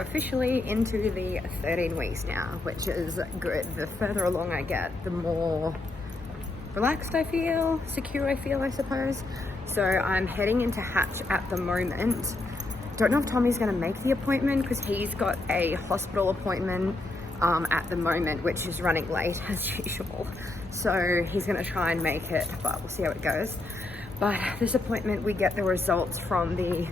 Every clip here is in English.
officially into the 13 weeks now, which is good. The further along I get, the more relaxed I feel, secure I feel, I suppose. So I'm heading into hatch at the moment. Don't know if Tommy's going to make the appointment because he's got a hospital appointment at the moment, which is running late as usual. So he's going to try and make it, but we'll see how it goes. But this appointment, we get the results from the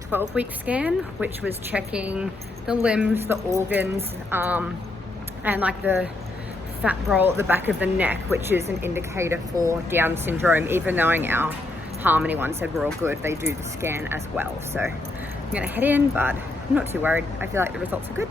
12-week scan, which was checking the limbs, the organs, and like the fat roll at the back of the neck, which is an indicator for Down syndrome. Even though our Harmony one said we're all good, they do the scan as well. So I'm gonna head in, but I'm not too worried. I feel like the results are good.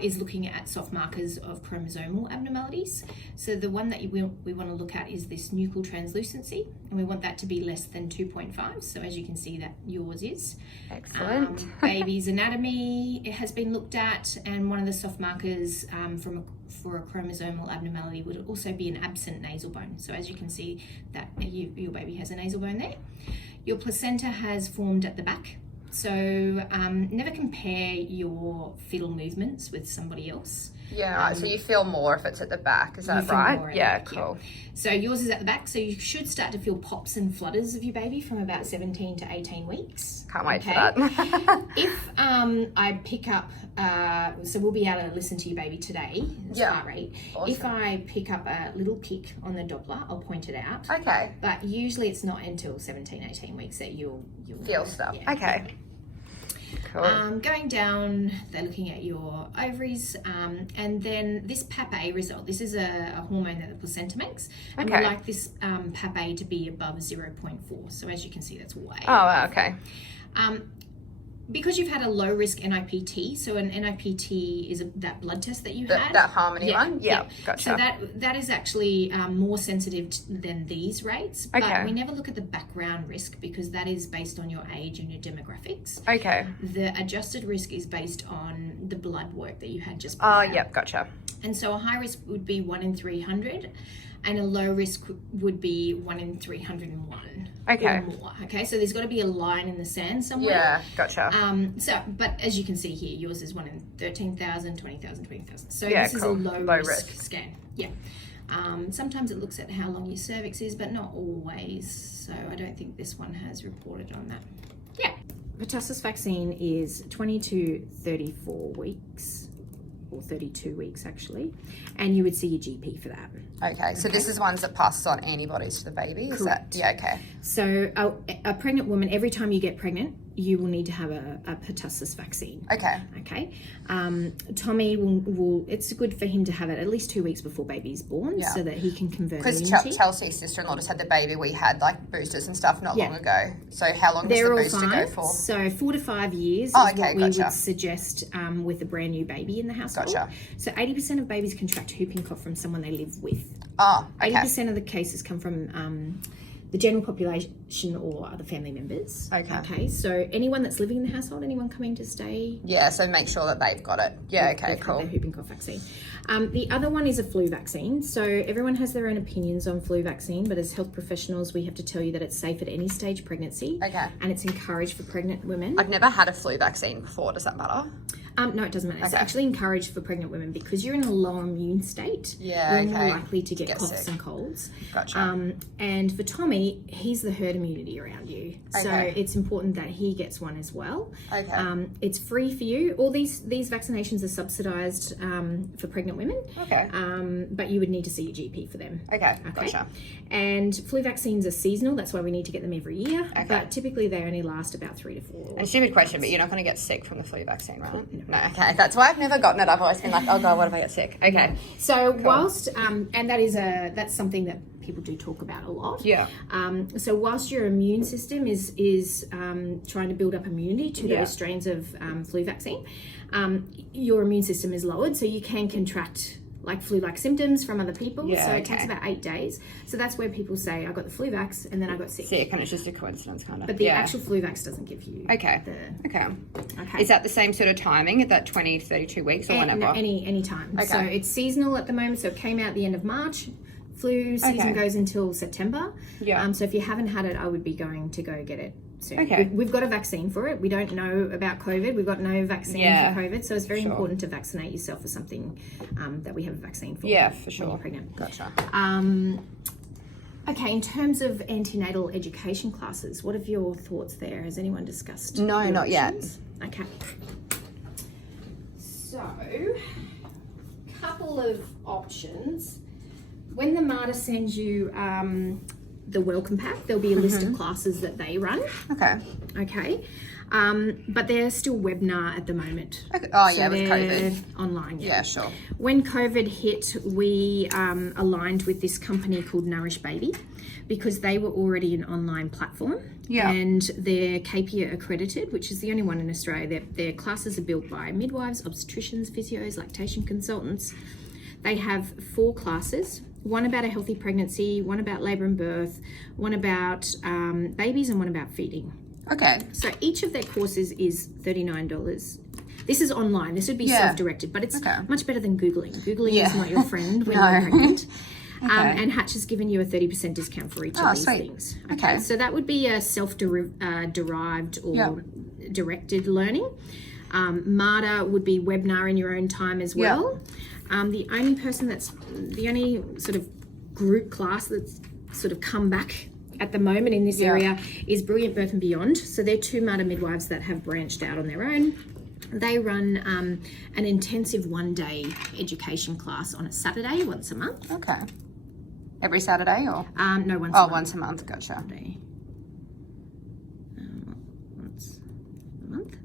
Is looking at soft markers of chromosomal abnormalities. So the one that we want to look at is this nuchal translucency, and we want that to be less than 2.5. So as you can see, that yours is. Excellent. Baby's anatomy, it has been looked at, and one of the soft markers for a chromosomal abnormality would also be an absent nasal bone. So as you can see, that your baby has a nasal bone there. Your placenta has formed at the back. So never compare your fetal movements with somebody else. Yeah, right. So you feel more if it's at the back, is that right? Yeah, cool. Yeah. So yours is at the back, so you should start to feel pops and flutters of your baby from about 17 to 18 weeks. Can't wait for that. If I pick up, so we'll be able to listen to your baby today, heart rate. Awesome. If I pick up a little pick on the Doppler, I'll point it out. Okay. But usually it's not until 17, 18 weeks that you'll feel stuff. Yeah. Okay. Cool. Going down, they're looking at your ovaries, and then this PAP-A result. This is a hormone that the placenta makes, and we like this PAP-A to be above 0.4. So as you can see, that's way. Oh, okay. Because you've had a low risk NIPT, so an NIPT is that blood test that you had. That Harmony one? Yeah, gotcha. So that is actually more sensitive than these rates, but we never look at the background risk because that is based on your age and your demographics. Okay. The adjusted risk is based on the blood work that you had just prior. Oh, yep, gotcha. And so a high risk would be 1 in 300, and a low risk would be 1 in 301. Okay. Or more. Okay, so there's got to be a line in the sand somewhere. Yeah, gotcha. But as you can see here, yours is 1 in 13,000, 20,000, 20,000. So yeah, this is a low risk scan. Yeah. Sometimes it looks at how long your cervix is, but not always. So I don't think this one has reported on that. Yeah. Pertussis vaccine is 20 to 34 weeks. Or 32 weeks actually, and you would see your GP for that. Okay, so this is ones that passes on antibodies to the baby, is Correct. that? Yeah, okay. So a pregnant woman, every time you get pregnant, you will need to have a pertussis vaccine. Okay. Okay. Tommy will, it's good for him to have it at least 2 weeks before baby's born so that he can convert immunity. Because Chelsea's sister-in-law just had the baby, we had like boosters and stuff not long ago. So how long does the booster go for? So 4 to 5 years is what we would suggest with a brand new baby in the household. Gotcha. So 80% of babies contract whooping cough from someone they live with. Oh, okay. 80% of the cases come from the general population or other family members. Okay. So anyone that's living in the household, anyone coming to stay. Yeah, so make sure that they've got it. Yeah, okay, cool. The whooping cough vaccine. The other one is a flu vaccine. So everyone has their own opinions on flu vaccine, but as health professionals, we have to tell you that it's safe at any stage pregnancy. Okay. And it's encouraged for pregnant women. I've never had a flu vaccine before. Does that matter? No, it doesn't matter. It's actually encouraged for pregnant women because you're in a low immune state. Yeah, you're more likely to get coughs and colds. Gotcha. And for Tommy, he's the herd immunity around you. So it's important that he gets one as well. Okay. It's free for you. All these vaccinations are subsidised for pregnant women. Okay. But you would need to see your GP for them. Okay, gotcha. And flu vaccines are seasonal. That's why we need to get them every year. Okay. But typically they only last about 3 to 4. And stupid question, but you're not going to get sick from the flu vaccine, right? No, okay. That's why I've never gotten it. I've always been like, oh God, what if I get sick? Okay. So whilst, and that's something that people do talk about a lot. Yeah. So whilst your immune system is trying to build up immunity to those strains of flu vaccine, your immune system is lowered, so you can contract like flu-like symptoms from other people. So it takes about 8 days. So that's where people say, I got the flu vax and then I got sick. And it's just a coincidence kind of. But the actual flu vax doesn't give you Okay. Is that the same sort of timing at that 20 to 32 weeks or whenever? No, any time. So it's seasonal at the moment. So it came out at the end of March. Flu season Okay. goes until September. Yeah. So if you haven't had it, I would be going to go get it soon. Okay. We've got a vaccine for it. We don't know about COVID. We've got no vaccine for COVID. So it's very important to vaccinate yourself for something that we have a vaccine for. Yeah, for sure. When you're pregnant. Gotcha. Okay, in terms of antenatal education classes, what are your thoughts there? Has anyone discussed? No, your not yet. options? Okay. So, couple of options. When the MARTA sends you the welcome pack, there'll be a list of classes that they run. Okay. Okay. But they're still webinar at the moment. Okay. Oh, So yeah, with they're COVID. online. Yeah, sure. When COVID hit, we aligned with this company called Nourish Baby because they were already an online platform. Yeah. And they're CAPIA accredited, which is the only one in Australia. Their classes are built by midwives, obstetricians, physios, lactation consultants. They have 4 classes, one about a healthy pregnancy, one about labour and birth, one about babies, and one about feeding. Okay. So each of their courses is $39. This is online. This would be self-directed, but it's much better than Googling. Googling is not your friend when you're pregnant. And Hatch has given you a 30% discount for each of these things. Okay. So that would be a self-derived or directed learning. MARTA would be webinar in your own time as well. The only sort of group class that's sort of come back at the moment in this area is Brilliant Birth and Beyond. So they're 2 MARTA midwives that have branched out on their own. They run an intensive 1-day education class on a Saturday once a month. Okay. Every Saturday or? No, once a month. Once a month. Gotcha. Saturday. Once a month.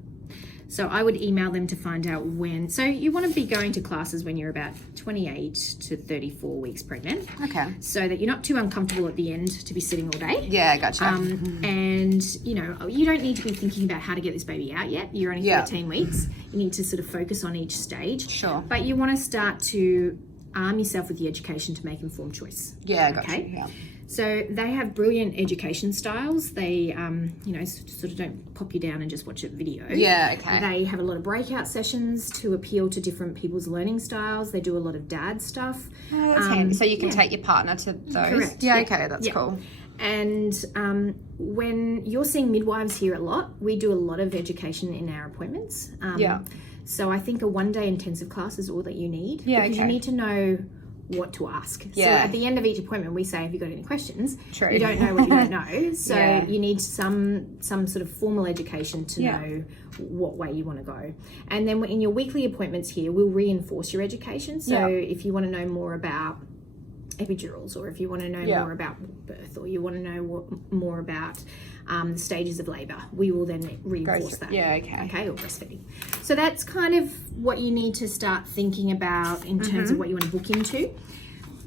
So I would email them to find out when. So you want to be going to classes when you're about 28 to 34 weeks pregnant. Okay. So that you're not too uncomfortable at the end to be sitting all day. Yeah, gotcha. And, you don't need to be thinking about how to get this baby out yet. You're only 13 weeks. You need to sort of focus on each stage. Sure. But you want to start to arm yourself with the education to make informed choice. Yeah, gotcha. Okay? Yeah. So they have brilliant education styles. They, sort of don't pop you down and just watch a video. Yeah, okay. They have a lot of breakout sessions to appeal to different people's learning styles. They do a lot of dad stuff. Oh, that's handy. So you can take your partner to those? Correct. Yeah, okay, that's cool. And when you're seeing midwives here a lot, we do a lot of education in our appointments. So I think a 1-day intensive class is all that you need. Yeah, because you need to know what to ask. Yeah. So at the end of each appointment, we say, have you got any questions? True. You don't know what you don't know. So you need some sort of formal education to know what way you want to go. And then in your weekly appointments here, we'll reinforce your education. So if you want to know more about epidurals, or if you want to know more about birth, or you want to know more about the stages of labour, we will then reinforce that. Yeah, okay. Or breastfeeding. So that's kind of what you need to start thinking about in terms of what you want to book into.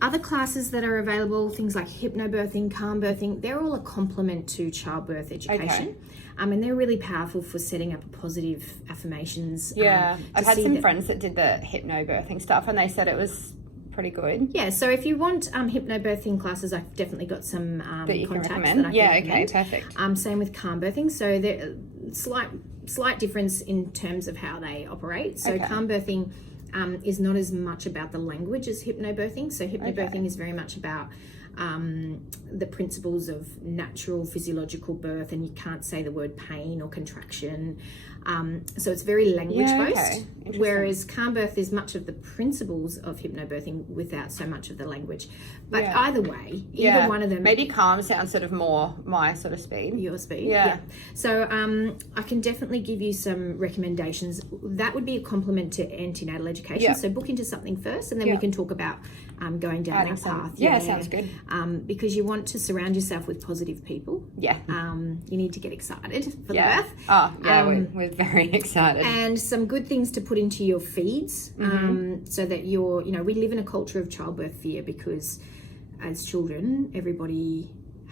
Other classes that are available, things like hypnobirthing, calm birthing, they're all a complement to childbirth education. And they're really powerful for setting up positive affirmations. Yeah, I've had some friends that did the hypnobirthing stuff, and they said it was pretty good. Yeah, so if you want hypnobirthing classes, I've definitely got some that you can contacts recommend. that I can recommend. Okay, perfect. Same with calm birthing. So there's slight difference in terms of how they operate. So calm birthing is not as much about the language as hypnobirthing. So hypnobirthing is very much about the principles of natural physiological birth, and you can't say the word pain or contraction. So it's very language based, whereas calm birth is much of the principles of hypnobirthing without so much of the language. But either way, either one of them. Maybe calm sounds sort of more my sort of speed. Your speed. Yeah. So I can definitely give you some recommendations. That would be a complement to antenatal education. Yeah. So book into something first, and then we can talk about going down that path. Yeah, sounds good. Because you want to surround yourself with positive people. Yeah. You need to get excited for the birth. Oh, yeah, we're very excited. And some good things to put into your feeds, so that we live in a culture of childbirth fear, because as children, everybody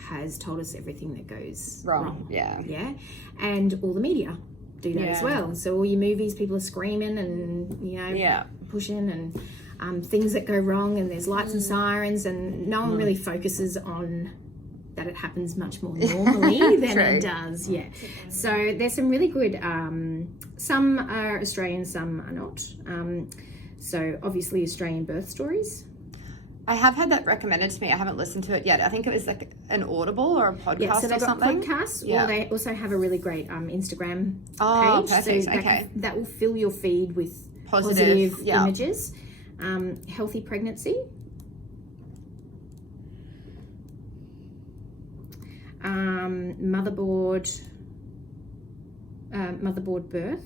has told us everything that goes wrong. Yeah. And all the media do that as well. So all your movies, people are screaming and, pushing, and things that go wrong, and there's lights and sirens, and no one really focuses on that it happens much more normally than it does. Yeah. So there's some really good, some are Australian, some are not. So obviously Australian birth stories. I have had that recommended to me. I haven't listened to it yet. I think it was like an Audible or a podcast Yeah, so they've got something. podcasts, Yeah. or they also have a really great Instagram Oh, page. perfect. So that, Okay. that will fill your feed with Positive, yeah. images. Healthy pregnancy. Motherboard birth.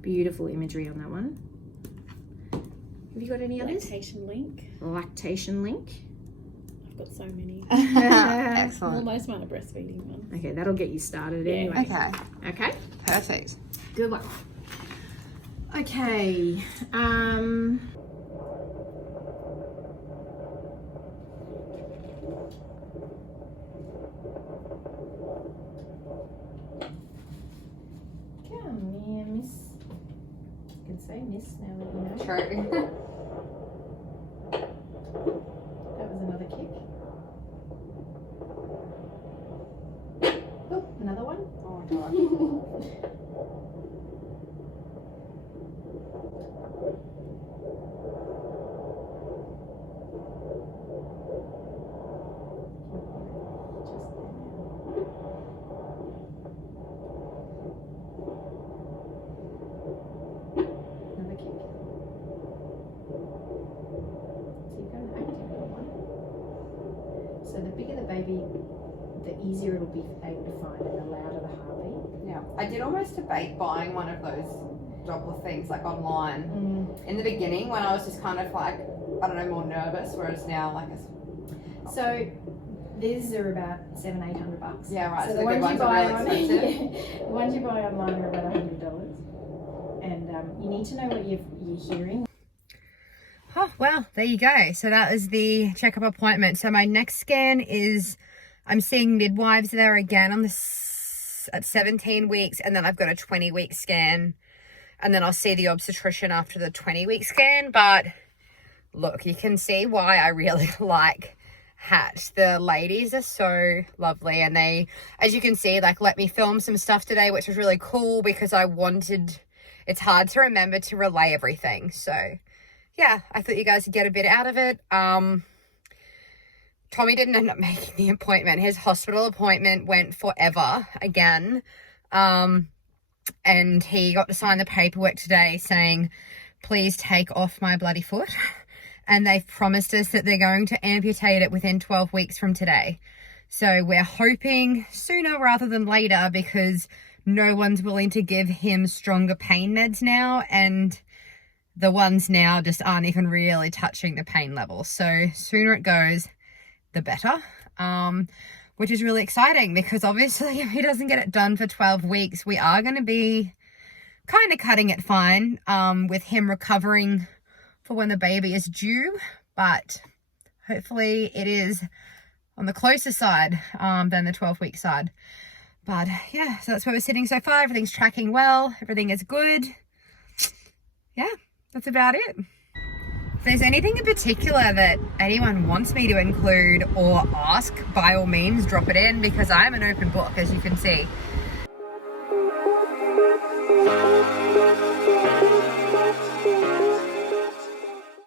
Beautiful imagery on that one. Have you got any others? Lactation link. Lactation link. I've got so many. Excellent. Almost want a breastfeeding one. Okay, that'll get you started Yeah. anyway. Okay. Okay. Perfect. Good one. Okay. Come here, miss. You can say miss now that you know. True. That was another kick. Oh, another one. Oh my god. Another kick. So you've got an active one. So the bigger the baby, the easier it'll be able to find and the louder the heartbeat. Yeah. I did almost debate buying one of those Doppler things like online in the beginning when I was just kind of like, I don't know, more nervous, whereas now like it's So these are about $700-800. yeah, right. So So the the good ones ones you are buy really on expensive. the ones you buy online are about $100. And you need to know what you're hearing. Oh, well, there you go. So that was the checkup appointment. So my next scan is, I'm seeing midwives there again on at 17 weeks. And then I've got a 20-week scan. And then I'll see the obstetrician after the 20-week scan. But look, you can see why I really like Hatch. The ladies are so lovely. And they, as you can see, like let me film some stuff today, which was really cool because I wanted, it's hard to remember to relay everything. So yeah, I thought you guys would get a bit out of it. Tommy didn't end up making the appointment. His hospital appointment went forever again. And he got to sign the paperwork today saying, please take off my bloody foot. And they've promised us that they're going to amputate it within 12 weeks from today. So we're hoping sooner rather than later because no one's willing to give him stronger pain meds now. And the ones now just aren't even really touching the pain level. So sooner it goes, the better. Which is really exciting because obviously if he doesn't get it done for 12 weeks, we are going to be kind of cutting it fine with him recovering for when the baby is due. But hopefully it is on the closer side than the 12-week side. But yeah, so that's where we're sitting so far. Everything's tracking well. Everything is good. Yeah, that's about it. If there's anything in particular that anyone wants me to include or ask, by all means, drop it in because I'm an open book, as you can see.